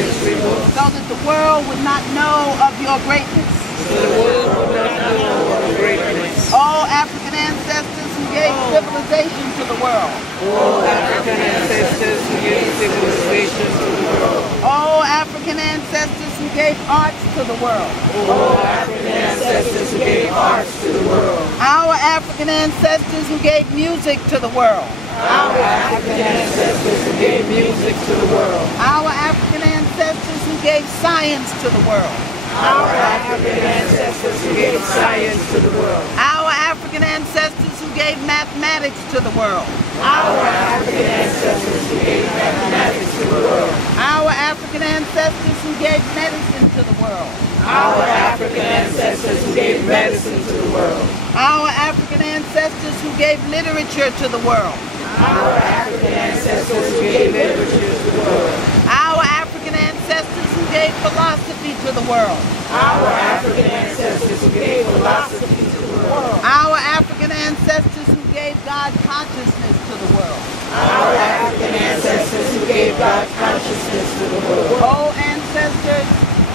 history books. So that the world would not know of your greatness. So the world would not know of your greatness. All African ancestors who gave civilization to the world. All African ancestors who gave civilization to the world. All African ancestors who gave arts to the world. All African ancestors who gave arts to the world. Our African ancestors who gave music to the world. Our African ancestors who gave music to the world. Our African ancestors who gave science to the world. Our African ancestors who gave science to the world. Our African ancestors who gave mathematics to the world. Our African ancestors who gave mathematics to the world. Our African ancestors who gave medicine to the world. Our African ancestors who gave medicine to the world. Our African ancestors who gave literature to the world. Our African ancestors who gave literature to the world. Our African ancestors who gave philosophy to the world. Our African ancestors who gave philosophy to the world. Our African ancestors who gave God consciousness to the world. Our African ancestors who gave God consciousness to the world. Oh ancestors,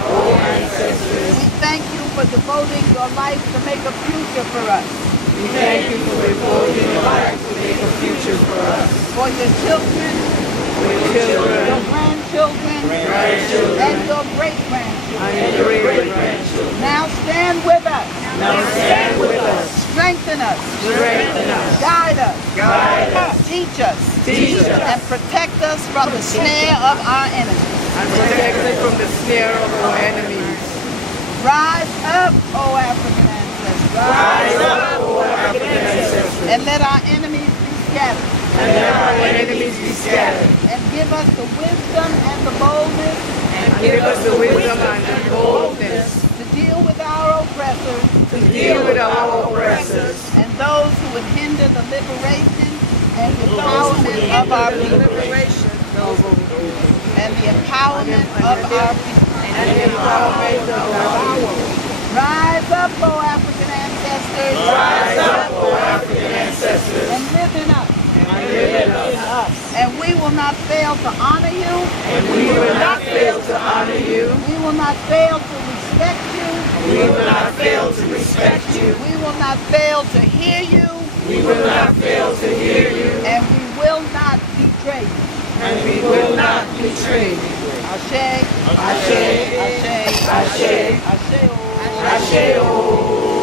Oh ancestors, we thank you for devoting your life to make a future for us. we thank you for devoting your life to make a future for us. For your children, For your children, your grandchildren, grandchildren, and your great-grandchildren. and your great-grandchildren. Now stand with us. Now stand with us. Strengthen us. Strengthen us. Guide us. Guide us. Teach us. Teach us. And protect us from the snare of our enemies. And protect us from the snare of our enemies. Rise up, O African ancestors. Rise up, O African ancestors, And let our enemies be scattered. and let our enemies be scattered. And give us the wisdom and the boldness And give us the wisdom and the boldness to deal with our oppressors to deal with our oppressors and those who would hinder the liberation and empowerment of our people. And the empowerment of our people. and the empowerment of our people. Rise up, O African ancestors. Rise up, O African ancestors, And live in us. and live in us. And we will not fail to honor you. And we will not fail to honor you. We will not fail to respect you. We will not fail to respect you. We will not fail to hear you. We will not fail to hear you. And we will not betray you. And we will not betray you. Ashe. Ashe, Ashe. Ashe, Ashe. Ashe, oh.